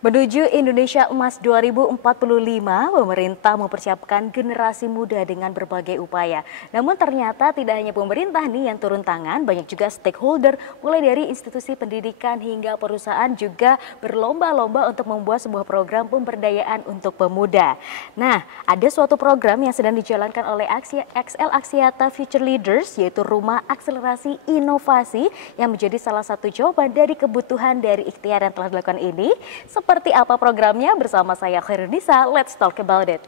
Menuju Indonesia Emas 2045, pemerintah mempersiapkan generasi muda dengan berbagai upaya. Namun ternyata tidak hanya pemerintah nih yang turun tangan, banyak juga stakeholder, mulai dari institusi pendidikan hingga perusahaan juga berlomba-lomba untuk membuat sebuah program pemberdayaan untuk pemuda. Nah, ada suatu program yang sedang dijalankan oleh XL Axiata Future Leaders, yaitu Rumah Akselerasi Inovasi, yang menjadi salah satu jawaban dari kebutuhan dari ikhtiar yang telah dilakukan ini. Seperti apa programnya? Bersama saya Khairunisa, let's talk about it.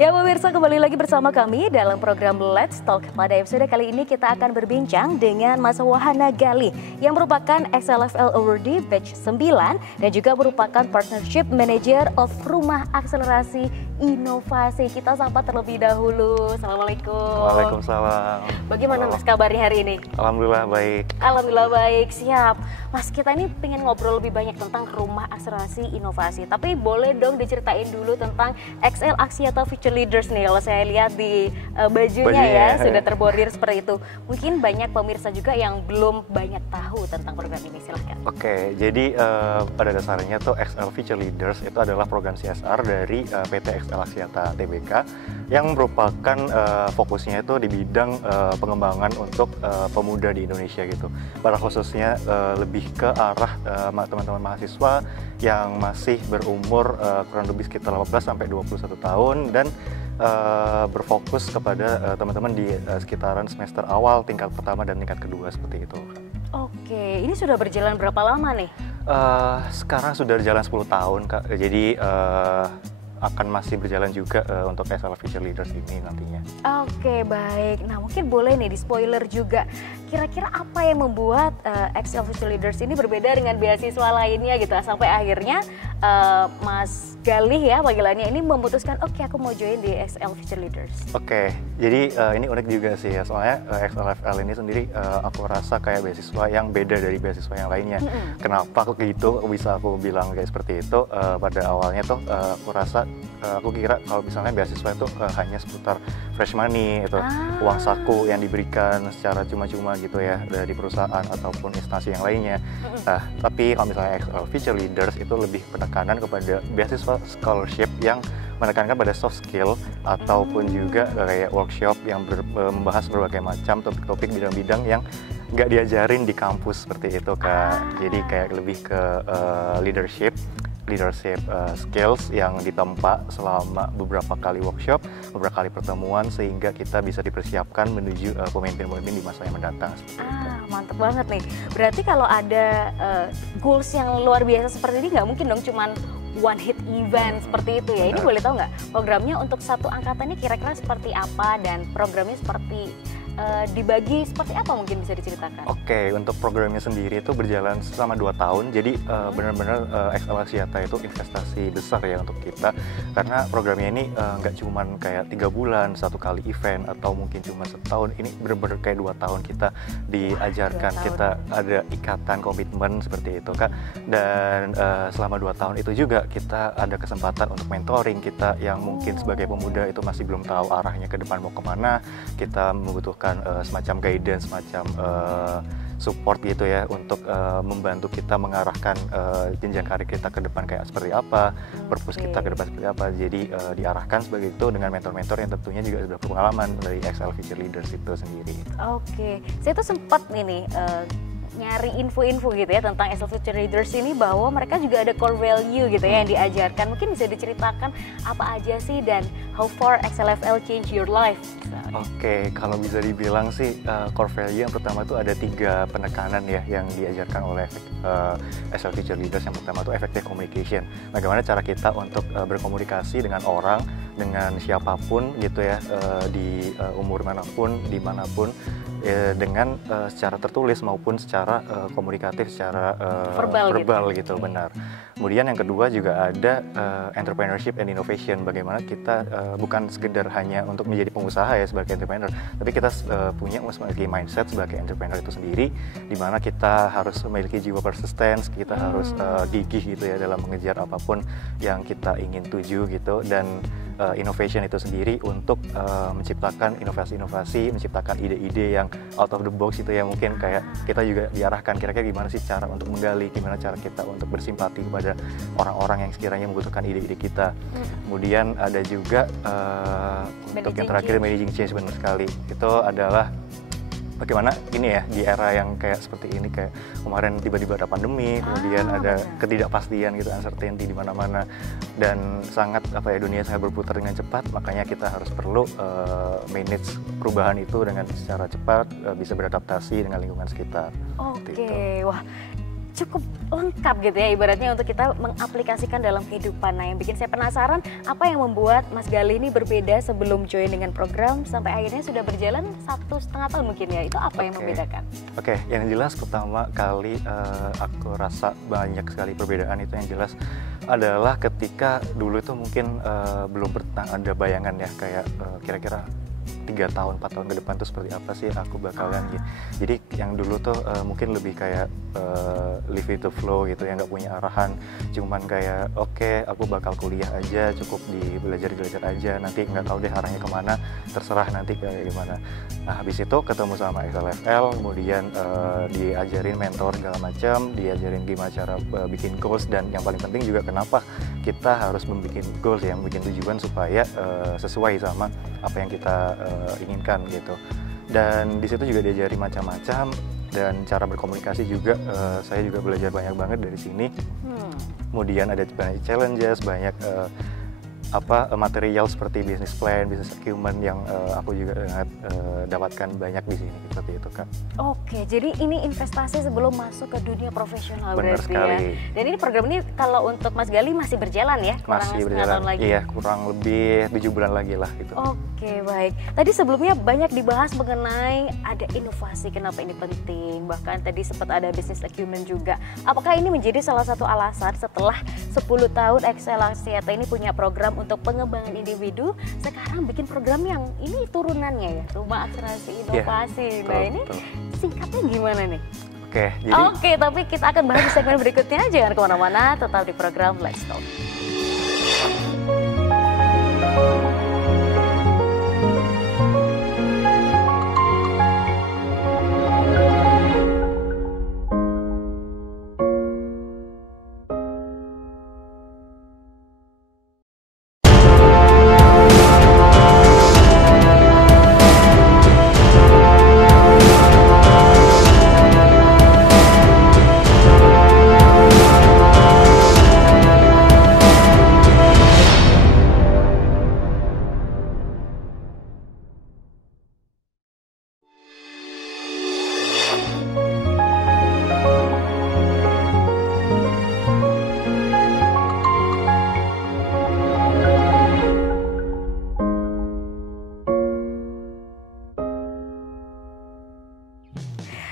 Ya pemirsa, kembali lagi bersama kami dalam program Let's Talk. Pada episode kali ini kita akan berbincang dengan Mas Wahana Gali yang merupakan XLFL Awardee Batch 9 dan juga merupakan Partnership Manager of Rumah Akselerasi Inovasi. Kita sapa terlebih dahulu. Assalamualaikum. Waalaikumsalam. Bagaimana Mas kabarnya hari ini? Alhamdulillah baik. Alhamdulillah baik, siap. Mas, kita ini pengen ngobrol lebih banyak tentang Rumah Akselerasi Inovasi. Tapi boleh dong diceritain dulu tentang XL Axiata Future Leaders nih. Kalau saya lihat di bajunya ya, sudah terbordir seperti itu. Mungkin banyak pemirsa juga yang belum banyak tahu tentang program ini, silahkan. Oke, jadi pada dasarnya tuh XL Future Leaders itu adalah program CSR dari PT XL Axiata Tbk yang merupakan fokusnya itu di bidang pengembangan untuk pemuda di Indonesia gitu. Pada khususnya lebih ke arah teman-teman mahasiswa yang masih berumur kurang lebih sekitar 18 sampai 21 tahun dan berfokus kepada teman-teman di sekitaran semester awal, tingkat pertama dan tingkat kedua seperti itu. Oke, ini sudah berjalan berapa lama nih? Sekarang sudah berjalan 10 tahun, Kak. Jadi akan masih berjalan juga untuk XL Future Leaders ini nantinya. Oke, baik. Nah, mungkin boleh nih di spoiler juga. Kira-kira apa yang membuat XL Future Leaders ini berbeda dengan beasiswa lainnya gitu? Sampai akhirnya Mas Galih ya panggilannya ini memutuskan, oke, aku mau join di XL Future Leaders. Oke, jadi ini unik juga sih ya. Soalnya XLFL ini sendiri aku rasa kayak beasiswa yang beda dari beasiswa yang lainnya. Kenapa aku gitu bisa aku bilang kayak seperti itu? Pada awalnya tuh aku rasa aku kira kalau misalnya beasiswa itu hanya seputar fresh money, itu uang saku yang diberikan secara cuma-cuma gitu ya dari perusahaan ataupun instansi yang lainnya. Nah, tapi kalau misalnya XL Future Leaders itu lebih penekanan kepada beasiswa scholarship yang menekankan pada soft skill ataupun juga kayak workshop yang membahas berbagai macam topik-topik bidang-bidang yang nggak diajarin di kampus seperti itu, Kak. Jadi kayak lebih ke leadership skills yang ditempa selama beberapa kali workshop, beberapa kali pertemuan sehingga kita bisa dipersiapkan menuju pemimpin-pemimpin di masa yang mendatang. Mantep banget nih. Berarti kalau ada goals yang luar biasa seperti ini nggak mungkin dong cuman one hit event seperti itu ya. Ini boleh tahu nggak programnya untuk satu angkatan ini kira-kira seperti apa dan programnya seperti dibagi seperti apa, mungkin bisa diceritakan? Oke, untuk programnya sendiri itu berjalan selama 2 tahun. Jadi benar-benar XL Axiata itu investasi besar ya untuk kita. Karena programnya ini nggak cuma kayak 3 bulan, 1 kali event, atau mungkin cuma setahun. Ini benar-benar kayak 2 tahun kita diajarkan, kita ada ikatan komitmen seperti itu, Kak. Dan selama 2 tahun itu juga kita ada kesempatan untuk mentoring kita yang mungkin sebagai pemuda itu masih belum tahu arahnya ke depan mau kemana. Kita membutuhkan semacam guidance, semacam support gitu ya untuk membantu kita mengarahkan jenjang karir kita ke depan kayak seperti apa, purpose kita ke depan seperti apa. Jadi diarahkan sebagai itu dengan mentor-mentor yang tentunya juga sudah berpengalaman dari XL Future Leaders itu sendiri. Oke, saya tuh sempat nih nyari info-info gitu ya tentang XL Future Leaders ini, bahwa mereka juga ada core value gitu ya yang diajarkan. Mungkin bisa diceritakan apa aja sih dan how far XLFL change your life? Oke, kalau bisa dibilang sih core value yang pertama tuh ada 3 penekanan ya yang diajarkan oleh XL Future Leaders. Yang pertama tuh effective communication. Bagaimana cara kita untuk berkomunikasi dengan orang, dengan siapapun gitu ya, di umur manapun, dimanapun. dengan secara tertulis maupun secara komunikatif, secara verbal gitu, benar. Kemudian yang kedua juga ada entrepreneurship and innovation, bagaimana kita bukan sekedar hanya untuk menjadi pengusaha ya sebagai entrepreneur, tapi kita punya memiliki mindset sebagai entrepreneur itu sendiri, di mana kita harus memiliki jiwa persistence, kita harus gigih gitu ya dalam mengejar apapun yang kita ingin tuju gitu, dan innovation itu sendiri untuk menciptakan inovasi-inovasi, menciptakan ide-ide yang out of the box itu ya, mungkin kayak kita juga diarahkan kira-kira gimana sih cara untuk menggali, gimana cara kita untuk bersimpati kepada orang-orang yang sekiranya membutuhkan ide-ide kita. Kemudian ada juga untuk yang terakhir managing change, benar sekali. Itu adalah bagaimana ini ya di era yang kayak seperti ini, kayak kemarin tiba-tiba ada pandemi, kemudian ada ketidakpastian gitu, uncertainty di mana-mana, dan sangat dunia sangat berputar dengan cepat, makanya kita harus perlu manage perubahan itu dengan secara cepat, bisa beradaptasi dengan lingkungan sekitar. Oke, wah cukup lengkap gitu ya ibaratnya untuk kita mengaplikasikan dalam kehidupan. Nah, yang bikin saya penasaran apa yang membuat Mas Galih ini berbeda sebelum join dengan program sampai akhirnya sudah berjalan 1,5 tahun mungkin ya, itu apa yang membedakan? Oke, yang jelas pertama kali aku rasa banyak sekali perbedaan itu yang jelas adalah ketika dulu itu mungkin belum pernah ada bayangan ya kayak kira-kira 3 tahun, 4 tahun ke depan tuh seperti apa sih aku bakalan gitu. Jadi yang dulu tuh mungkin lebih kayak live it to flow gitu ya, nggak punya arahan, cuman kayak oke, aku bakal kuliah aja, cukup belajar aja, nanti nggak tahu deh arahnya kemana, terserah nanti kayak gimana. Nah habis itu ketemu sama XLFL, kemudian diajarin mentor segala macam, diajarin gimana cara bikin goals, dan yang paling penting juga kenapa kita harus membuat goals ya, membuat tujuan supaya sesuai sama apa yang kita inginkan gitu. Dan di situ juga diajari macam-macam, dan cara berkomunikasi juga saya juga belajar banyak banget dari sini. Kemudian ada banyak challenges, banyak material seperti business plan, business acumen yang aku juga dapatkan banyak di sini seperti itu, Kak. Oke, jadi ini investasi sebelum masuk ke dunia profesional. Benar berarti sekali. Ya. Dan ini program ini kalau untuk Mas Galih masih berjalan ya? Masih berjalan, lagi. Iya, kurang lebih 7 bulan lagi lah gitu. Oke, baik. Tadi sebelumnya banyak dibahas mengenai ada inovasi, kenapa ini penting, bahkan tadi sempat ada business acumen juga. Apakah ini menjadi salah satu alasan setelah 10 tahun Excel Axiata ini punya program untuk pengembangan individu, sekarang bikin program yang ini turunannya ya, Rumah Akselerasi Inovasi. Nah ini singkatnya gimana nih? Oke, tapi kita akan bahas di segmen berikutnya. Jangan kemana-mana, tetap di program Let's Talk.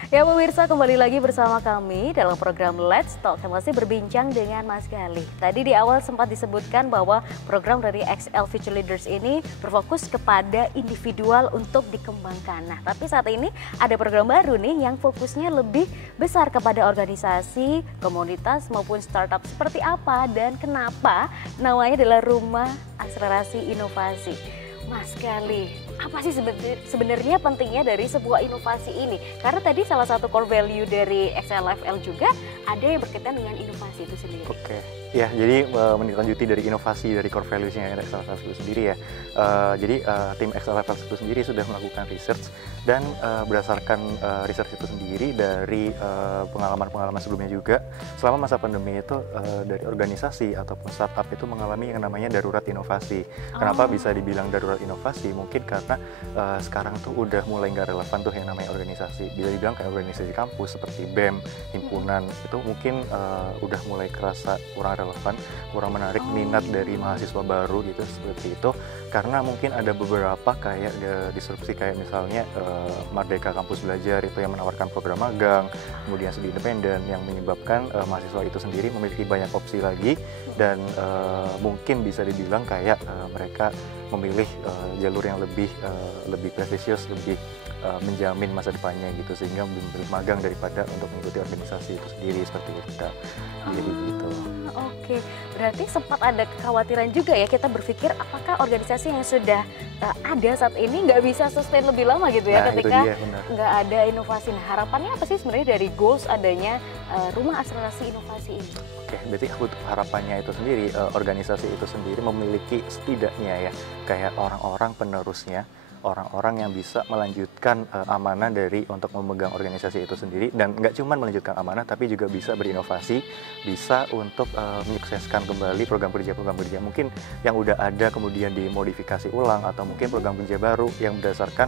Ya pemirsa, kembali lagi bersama kami dalam program Let's Talk yang masih berbincang dengan Mas Galih. Tadi di awal sempat disebutkan bahwa program dari XL Future Leaders ini berfokus kepada individual untuk dikembangkan. Nah, tapi saat ini ada program baru nih yang fokusnya lebih besar kepada organisasi, komunitas maupun startup. Seperti apa dan kenapa namanya adalah Rumah Akselerasi Inovasi. Mas Galih, apa sih sebenarnya pentingnya dari sebuah inovasi ini? Karena tadi salah satu core value dari XLFL juga ada yang berkaitan dengan inovasi itu sendiri. Oke, ya jadi menindaklanjuti dari inovasi dari core values-nya XLFL itu sendiri ya. Jadi tim XLFL itu sendiri sudah melakukan research, dan berdasarkan research itu sendiri dari pengalaman-pengalaman sebelumnya juga, selama masa pandemi itu dari organisasi ataupun startup itu mengalami yang namanya darurat inovasi. Kenapa bisa dibilang darurat inovasi? Mungkin karena karena sekarang tuh udah mulai nggak relevan tuh yang namanya organisasi. Bisa dibilang kayak organisasi kampus seperti BEM, himpunan, itu mungkin udah mulai kerasa kurang relevan, kurang menarik minat dari mahasiswa baru gitu seperti itu. Karena mungkin ada beberapa kayak disrupsi kayak misalnya Merdeka Kampus Belajar itu yang menawarkan program magang, kemudian studi independen yang menyebabkan mahasiswa itu sendiri memiliki banyak opsi lagi dan mungkin bisa dibilang kayak mereka memilih jalur yang lebih prestisius, lebih menjamin masa depannya gitu, sehingga memilih magang daripada untuk mengikuti organisasi itu sendiri seperti itu Kak. Jadi gitu. Oke, berarti sempat ada kekhawatiran juga ya, kita berpikir apakah organisasi yang sudah ada saat ini nggak bisa sustain lebih lama gitu ya, Nah, ketika itu dia, benar. nggak ada inovasi. Nah, harapannya apa sih sebenarnya dari goals adanya rumah akselerasi inovasi ini? Oke, berarti untuk harapannya itu sendiri, organisasi itu sendiri memiliki setidaknya ya, kayak orang-orang penerusnya, orang-orang yang bisa melanjutkan amanah dari untuk memegang organisasi itu sendiri, dan nggak cuma melanjutkan amanah tapi juga bisa berinovasi, bisa untuk menyukseskan kembali program kerja mungkin yang udah ada kemudian dimodifikasi ulang, atau mungkin program kerja baru yang berdasarkan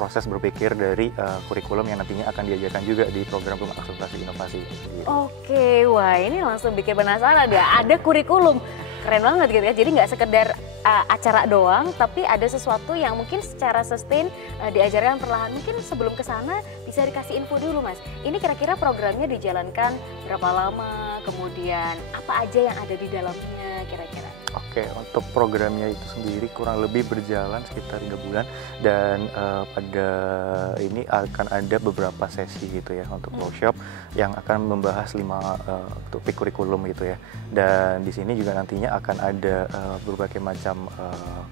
proses berpikir dari kurikulum yang nantinya akan diajarkan juga di program rumah akselerasi inovasi itu sendiri. Oke, wah ini langsung bikin penasaran ya, ada kurikulum. Keren banget gitu ya, jadi nggak sekedar acara doang, tapi ada sesuatu yang mungkin secara sustain diajarkan perlahan. Mungkin sebelum ke sana bisa dikasih info dulu Mas, ini kira-kira programnya dijalankan berapa lama, kemudian apa aja yang ada di dalamnya kira-kira? Oke, untuk programnya itu sendiri kurang lebih berjalan sekitar 3 bulan, dan pada ini akan ada beberapa sesi gitu ya untuk workshop yang akan membahas 5 topik kurikulum gitu ya. Dan di sini juga nantinya akan ada berbagai macam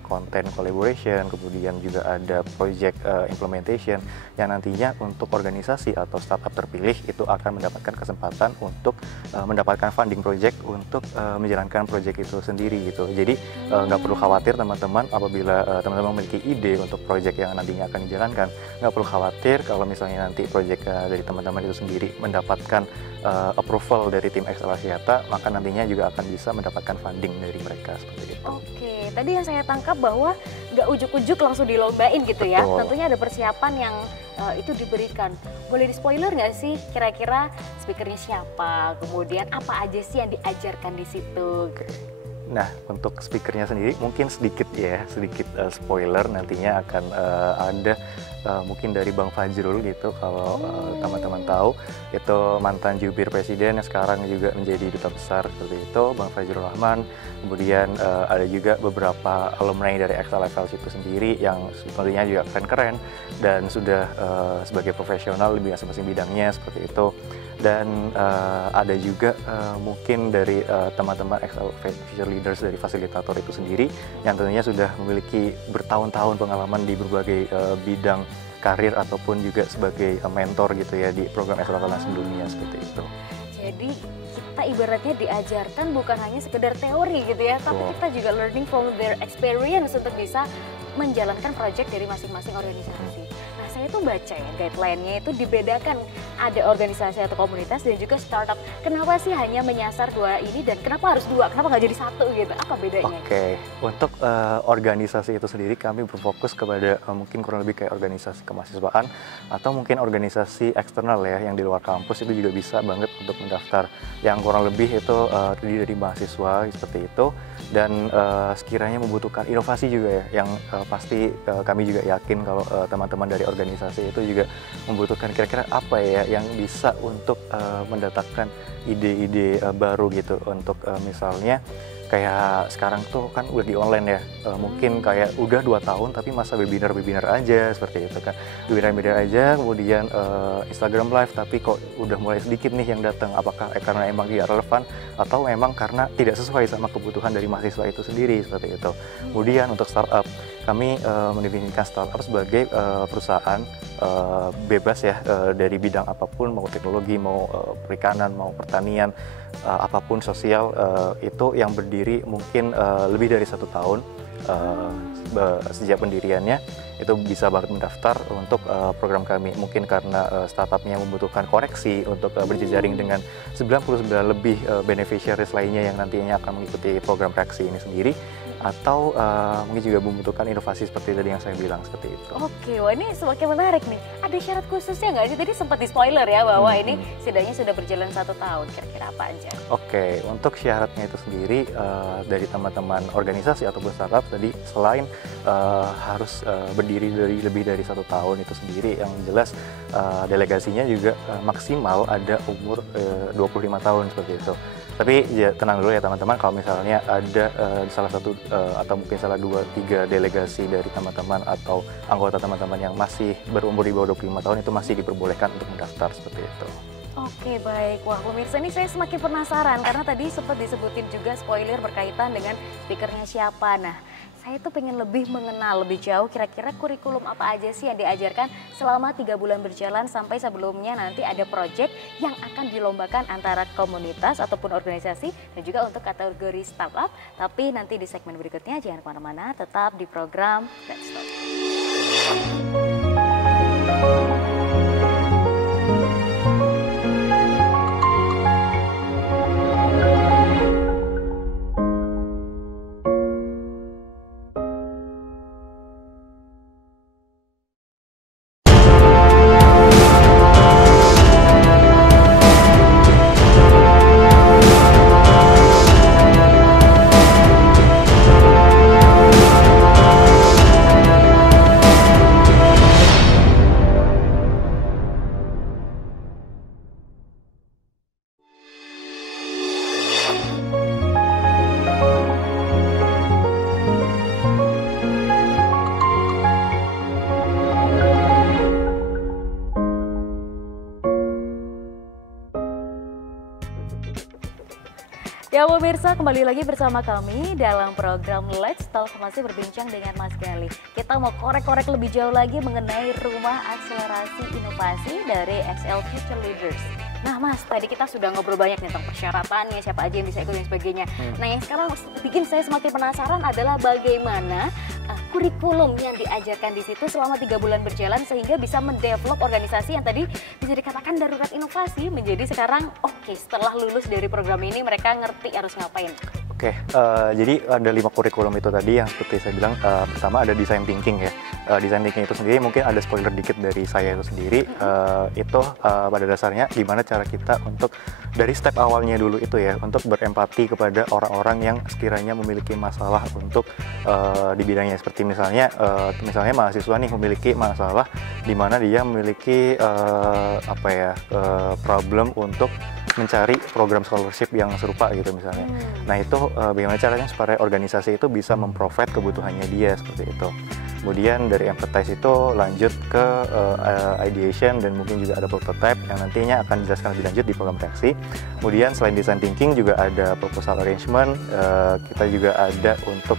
konten collaboration, kemudian juga ada project implementation yang nantinya untuk organisasi atau startup terpilih itu akan mendapatkan kesempatan untuk mendapatkan funding project untuk menjalankan project itu sendiri gitu. Jadi nggak perlu khawatir teman-teman apabila teman-teman memiliki ide untuk project yang nantinya akan dijalankan, nggak perlu khawatir kalau misalnya nanti project dari teman-teman itu sendiri mendapatkan approval dari tim Excel Axiata, maka nantinya juga akan bisa mendapatkan funding dari mereka seperti itu. Oke, tadi yang saya tangkap bahwa nggak ujuk-ujuk langsung dilombain gitu ya. Betul. Tentunya ada persiapan yang itu diberikan. Boleh di spoiler nggak sih kira-kira speakernya siapa, kemudian apa aja sih yang diajarkan di situ? Nah, untuk speakernya sendiri mungkin sedikit spoiler, nantinya akan ada mungkin dari Bang Fajrul gitu, kalau teman-teman tahu itu mantan jubir presiden yang sekarang juga menjadi duta besar seperti itu, Bang Fajrul Rahman. Kemudian ada juga beberapa alumni dari Excel Levels itu sendiri yang tentunya juga keren-keren dan sudah sebagai profesional di masing-masing bidangnya seperti itu. Dan ada juga mungkin dari teman-teman Excel Future Leaders dari fasilitator itu sendiri yang tentunya sudah memiliki bertahun-tahun pengalaman di berbagai bidang karir ataupun juga sebagai mentor gitu ya di program Excel Levels sebelumnya seperti itu. Jadi kita ibaratnya diajarkan bukan hanya sekedar teori gitu ya, tapi kita juga learning from their experience untuk bisa menjalankan project dari masing-masing organisasi. Nah, saya tuh baca ya guideline-nya itu dibedakan, ada organisasi atau komunitas dan juga startup. Kenapa sih hanya menyasar 2 ini dan kenapa harus 2? Kenapa nggak jadi 1 gitu? Apa bedanya? Oke, untuk organisasi itu sendiri kami berfokus kepada mungkin kurang lebih kayak organisasi kemahasiswaan atau mungkin organisasi eksternal ya yang di luar kampus, itu juga bisa banget untuk mendaftar. Yang kurang lebih itu terdiri dari mahasiswa seperti itu, dan sekiranya membutuhkan inovasi juga ya, yang pasti kami juga yakin kalau teman-teman dari organisasi itu juga membutuhkan kira-kira apa ya yang bisa untuk mendatangkan ide-ide baru gitu, untuk misalnya kayak sekarang tuh kan udah di online ya, mungkin kayak udah 2 tahun tapi masa webinar aja seperti itu kan, webinar aja, kemudian Instagram live tapi kok udah mulai sedikit nih yang datang. Apakah karena emang tidak relevan atau memang karena tidak sesuai sama kebutuhan dari mahasiswa itu sendiri seperti itu. Kemudian untuk startup, kami mendefinisikan startup sebagai perusahaan bebas ya dari bidang apapun, mau teknologi, mau perikanan, mau pertanian, apapun sosial, itu yang berdiri mungkin lebih dari 1 tahun sejak pendiriannya, itu bisa banget mendaftar untuk program kami. Mungkin karena startupnya membutuhkan koreksi untuk berjejaring dengan 99 lebih beneficiaries lainnya yang nantinya akan mengikuti program reaksi ini sendiri. atau mungkin juga membutuhkan inovasi seperti tadi yang saya bilang seperti itu. Oke, wah ini semakin menarik nih. Ada syarat khususnya nggak sih? Tadi sempat di spoiler ya bahwa ini setidaknya sudah berjalan 1 tahun. Kira-kira apa aja? Oke, untuk syaratnya itu sendiri dari teman-teman organisasi ataupun startup tadi selain harus berdiri dari lebih dari 1 tahun itu sendiri, yang jelas delegasinya juga maksimal ada umur 25 tahun seperti itu. Tapi ya, tenang dulu ya teman-teman, kalau misalnya ada salah satu atau mungkin salah 2-3 delegasi dari teman-teman atau anggota teman-teman yang masih berumur di bawah 25 tahun itu masih diperbolehkan untuk mendaftar seperti itu. Oke, baik. Wah, pemirsa, ini saya semakin penasaran karena tadi sempat disebutin juga spoiler berkaitan dengan speakernya siapa. Nah, saya tuh pengen lebih mengenal lebih jauh kira-kira kurikulum apa aja sih yang diajarkan selama 3 bulan berjalan sampai sebelumnya nanti ada project yang akan dilombakan antara komunitas ataupun organisasi dan juga untuk kategori startup. Tapi nanti di segmen berikutnya jangan kemana-mana, tetap di program Let's Talk. Ya pemirsa, kembali lagi bersama kami dalam program Let's Talk, masih berbincang dengan Mas Galih. Kita mau korek-korek lebih jauh lagi mengenai Rumah Akselerasi Inovasi dari XL Future Leaders. Nah Mas, tadi kita sudah ngobrol banyak tentang persyaratannya, siapa aja yang bisa ikut dan sebagainya. Nah yang sekarang bikin saya semakin penasaran adalah bagaimana kurikulum yang diajarkan di situ selama 3 bulan berjalan sehingga bisa mendevelop organisasi yang tadi bisa dikatakan darurat inovasi menjadi sekarang oke, setelah lulus dari program ini mereka ngerti harus ngapain. Oke, jadi ada 5 kurikulum itu tadi yang seperti saya bilang, pertama ada design thinking ya. Design thinking itu sendiri mungkin ada spoiler dikit dari saya itu sendiri, itu pada dasarnya gimana cara kita untuk dari step awalnya dulu itu ya, untuk berempati kepada orang-orang yang sekiranya memiliki masalah untuk di bidangnya, seperti misalnya mahasiswa nih memiliki masalah di mana dia memiliki problem untuk mencari program scholarship yang serupa gitu misalnya. Nah itu bagaimana caranya supaya organisasi itu bisa memprovide kebutuhannya dia seperti itu. Kemudian dari empathize itu lanjut ke ideation dan mungkin juga ada prototype yang nantinya akan dijelaskan lebih lanjut di program reaksi. Kemudian selain design thinking juga ada proposal arrangement, kita juga ada untuk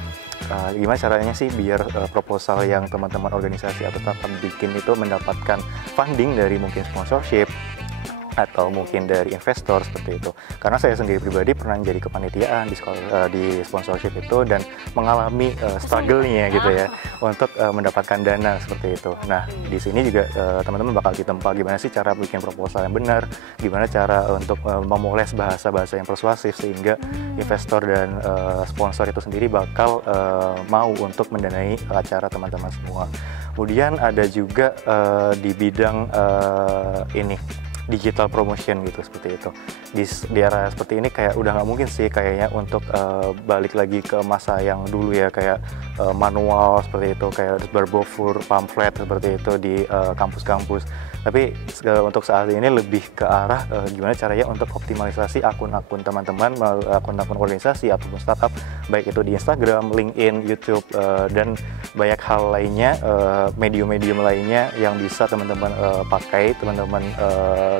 gimana caranya sih biar proposal yang teman-teman organisasi atau startup bikin itu mendapatkan funding dari mungkin sponsorship atau mungkin dari investor seperti itu. Karena saya sendiri pribadi pernah jadi kepanitiaan di sponsorship itu dan mengalami struggle-nya gitu ya untuk mendapatkan dana seperti itu. Nah, di sini juga teman-teman bakal ditempa gimana sih cara bikin proposal yang benar, gimana cara untuk memoles bahasa-bahasa yang persuasif sehingga investor dan sponsor itu sendiri bakal mau untuk mendanai acara teman-teman semua. Kemudian ada juga di bidang digital promotion gitu, seperti itu. Di era seperti ini kayak udah nggak mungkin sih kayaknya untuk balik lagi ke masa yang dulu ya, kayak manual seperti itu, kayak berbofur pamflet seperti itu di kampus-kampus. Tapi untuk saat ini lebih ke arah gimana caranya untuk optimalisasi akun-akun teman-teman, akun-akun organisasi ataupun startup, baik itu di Instagram, LinkedIn, YouTube, dan banyak hal lainnya, medium-medium lainnya yang bisa teman-teman pakai, teman-teman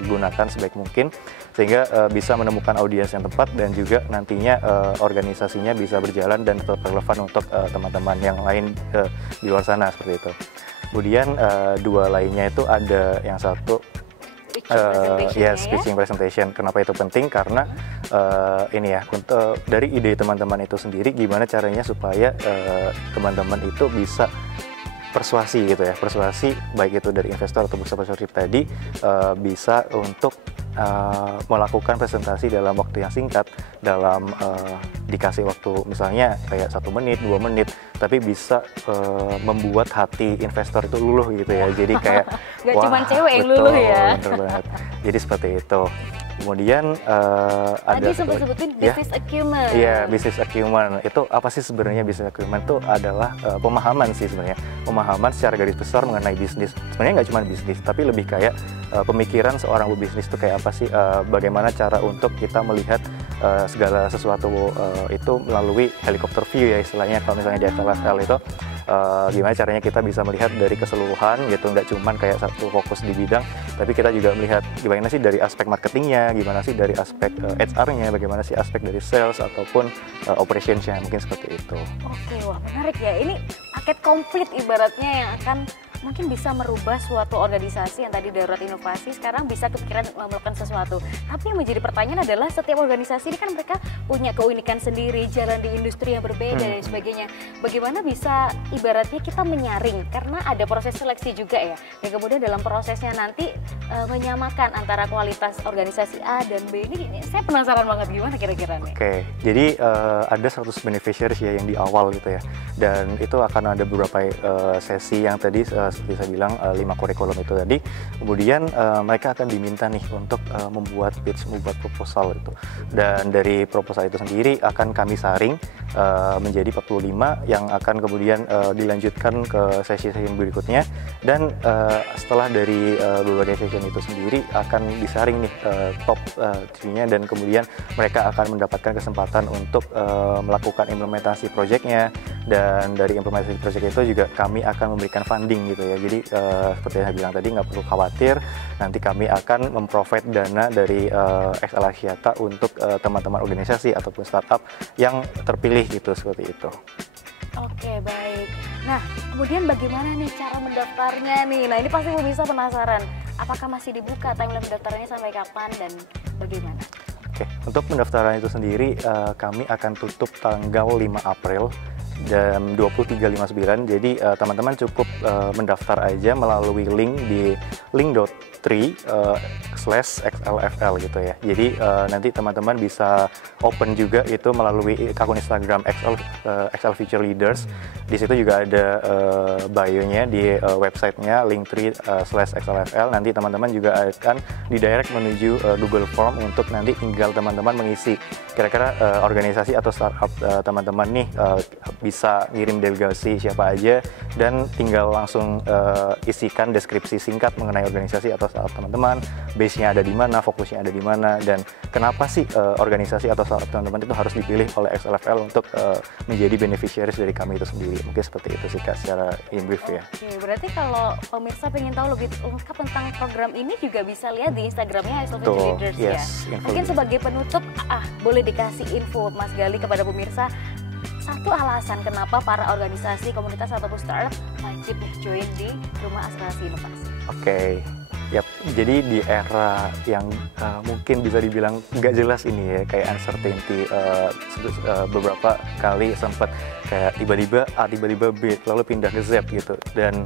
gunakan sebaik mungkin sehingga bisa menemukan audiens yang tepat dan juga nantinya organisasinya bisa berjalan dan tetap relevan untuk teman-teman yang lain di luar sana seperti itu. Kemudian 2 lainnya itu ada yang satu speaking presentation. Kenapa itu penting? Karena ini ya, untuk dari ide teman-teman itu sendiri gimana caranya supaya teman-teman itu bisa persuasi gitu ya, persuasi baik itu dari investor atau sponsorship tadi bisa untuk melakukan presentasi dalam waktu yang singkat, dalam dikasih waktu misalnya kayak 1 menit, 2 menit, tapi bisa membuat hati investor itu luluh gitu ya. Jadi kayak Gak cuma cewek yang luluh ya. Bener banget. Jadi seperti itu. Kemudian ada tadi sempat sebutin business acumen. Iya, business acumen. Itu apa sih sebenarnya business acumen? Itu adalah pemahaman sih sebenarnya. Pemahaman secara garis besar mengenai bisnis. Sebenarnya nggak cuma bisnis, tapi lebih kayak pemikiran seorang pebisnis itu kayak apa sih? Bagaimana cara untuk kita melihat segala sesuatu itu melalui helikopter view ya istilahnya. Kalau misalnya di FLFL itu gimana caranya kita bisa melihat dari keseluruhan gitu, nggak cuman kayak satu fokus di bidang, tapi kita juga melihat gimana sih dari aspek marketingnya, gimana sih dari aspek HR-nya, bagaimana sih aspek dari sales ataupun operations-nya, mungkin seperti itu. Oke, wah menarik ya. Ini paket komplit ibaratnya yang akan mungkin bisa merubah suatu organisasi yang tadi darurat inovasi sekarang bisa kepikiran melakukan sesuatu. Tapi yang menjadi pertanyaan adalah setiap organisasi ini kan mereka punya keunikan sendiri, jalan di industri yang berbeda dan sebagainya. Bagaimana bisa ibaratnya kita menyaring karena ada proses seleksi juga ya. Dan kemudian dalam prosesnya nanti menyamakan antara kualitas organisasi A dan B ini saya penasaran banget gimana kira-kira nih. Oke, jadi ada 100 beneficiaries ya yang di awal gitu ya. Dan itu akan ada beberapa sesi yang tadi seperti saya bilang 5 kurikulum itu tadi. Kemudian mereka akan diminta nih untuk membuat pitch, membuat proposal itu. Dan dari proposal itu sendiri akan kami saring menjadi 45 yang akan kemudian dilanjutkan ke sesi-sesi berikutnya. Dan setelah dari berbagai session itu sendiri akan disaring nih top 3-nya, dan kemudian mereka akan mendapatkan kesempatan untuk melakukan implementasi proyeknya. Dan dari implementasi proyek itu juga kami akan memberikan funding gitu ya. Jadi seperti yang saya bilang tadi, nggak perlu khawatir, nanti kami akan memprovide dana dari XL Axiata untuk teman-teman organisasi ataupun startup yang terpilih gitu, seperti itu. Oke, baik. Nah, kemudian bagaimana nih cara mendaftarnya nih? Nah, ini pasti pemirsa penasaran. Apakah masih dibuka, timeline mendaftarnya sampai kapan dan bagaimana? Oke, untuk pendaftaran itu sendiri kami akan tutup tanggal 5 April jam 23.59. Jadi teman-teman cukup mendaftar aja melalui link di link.tree/xlfl gitu ya. Jadi nanti teman-teman bisa open juga itu melalui akun Instagram XL Future Leaders. Di situ juga ada bio-nya di websitenya linktree/xlfl. Nanti teman-teman juga akan didirect menuju Google Form untuk nanti tinggal teman-teman mengisi kira-kira organisasi atau startup teman-teman nih bisa ngirim delegasi siapa aja, dan tinggal langsung isikan deskripsi singkat mengenai organisasi atau startup teman-teman, base-nya ada di mana, fokusnya ada di mana, dan kenapa sih organisasi atau startup teman-teman itu harus dipilih oleh XLFL untuk menjadi beneficiaries dari kami itu sendiri. Mungkin seperti itu sih Kak secara in brief ya. Oke, berarti kalau pemirsa pengen tahu lebih lengkap tentang program ini juga bisa lihat di Instagramnya XL Future Leaders ya. Mungkin sebagai penutup, boleh dikasih info Mas Gali kepada pemirsa satu alasan kenapa para organisasi, komunitas ataupun startup wajib join di Rumah Akselerasi Inovasi. Oke, yap. Jadi di era yang mungkin bisa dibilang nggak jelas ini ya, kayak uncertainty, beberapa kali sempat kayak tiba-tiba A, tiba-tiba B, lalu pindah ke Z gitu. Dan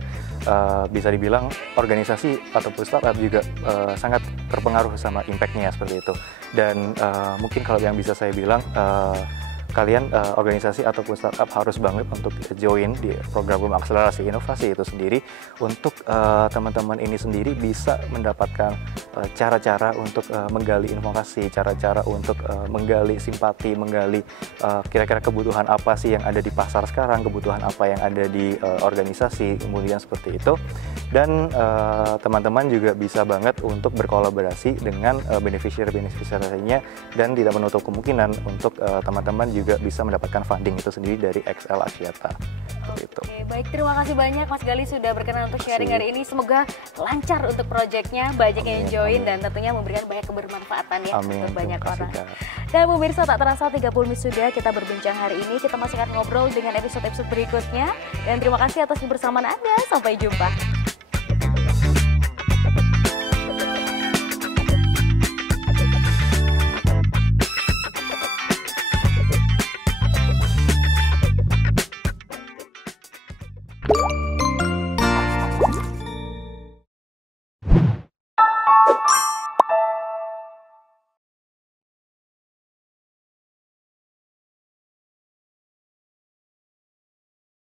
bisa dibilang organisasi ataupun startup juga sangat terpengaruh sama impact-nya seperti itu. Dan mungkin kalau yang bisa saya bilang, kalian organisasi ataupun startup harus banget untuk join di program akselerasi inovasi itu sendiri, untuk teman-teman ini sendiri bisa mendapatkan cara-cara untuk menggali inovasi, cara-cara untuk menggali simpati, menggali kira-kira kebutuhan apa sih yang ada di pasar sekarang, kebutuhan apa yang ada di organisasi, kemudian seperti itu. Dan teman-teman juga bisa banget untuk berkolaborasi dengan beneficiary-beneficiary-nya, dan tidak menutup kemungkinan untuk teman-teman juga bisa mendapatkan funding itu sendiri dari XL Axiata. Oke, baik, terima kasih banyak Mas Gali sudah berkenan untuk sharing hari ini. Semoga lancar untuk proyeknya, banyak yang join dan tentunya memberikan banyak kebermanfaatan ya untuk banyak orang. Dan pemirsa, tak terasa 30 menit sudah kita berbincang hari ini. Kita masih akan ngobrol dengan episode-episode berikutnya. Dan terima kasih atas kebersamaan Anda. Sampai jumpa.